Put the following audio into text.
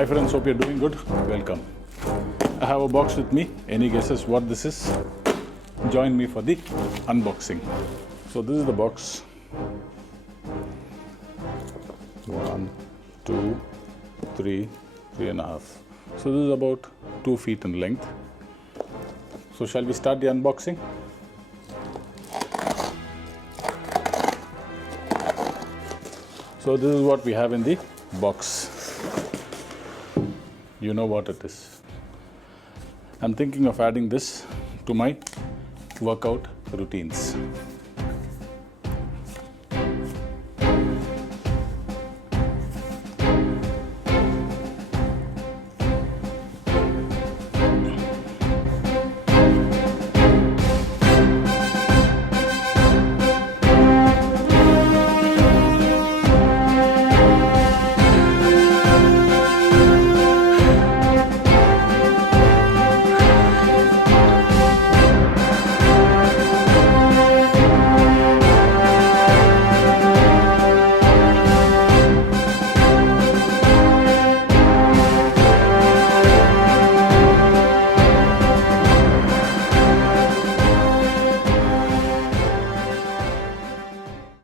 Hi friends, hope you're doing good. Welcome. I have a box with me. Any guesses what this is? Join me for the unboxing. So this is the box. 1, 2, 3, 3.5. So this is about 2 feet in length. So shall we start the unboxing? So this is what we have in the box. You know what it is. I'm thinking of adding this to my workout routines.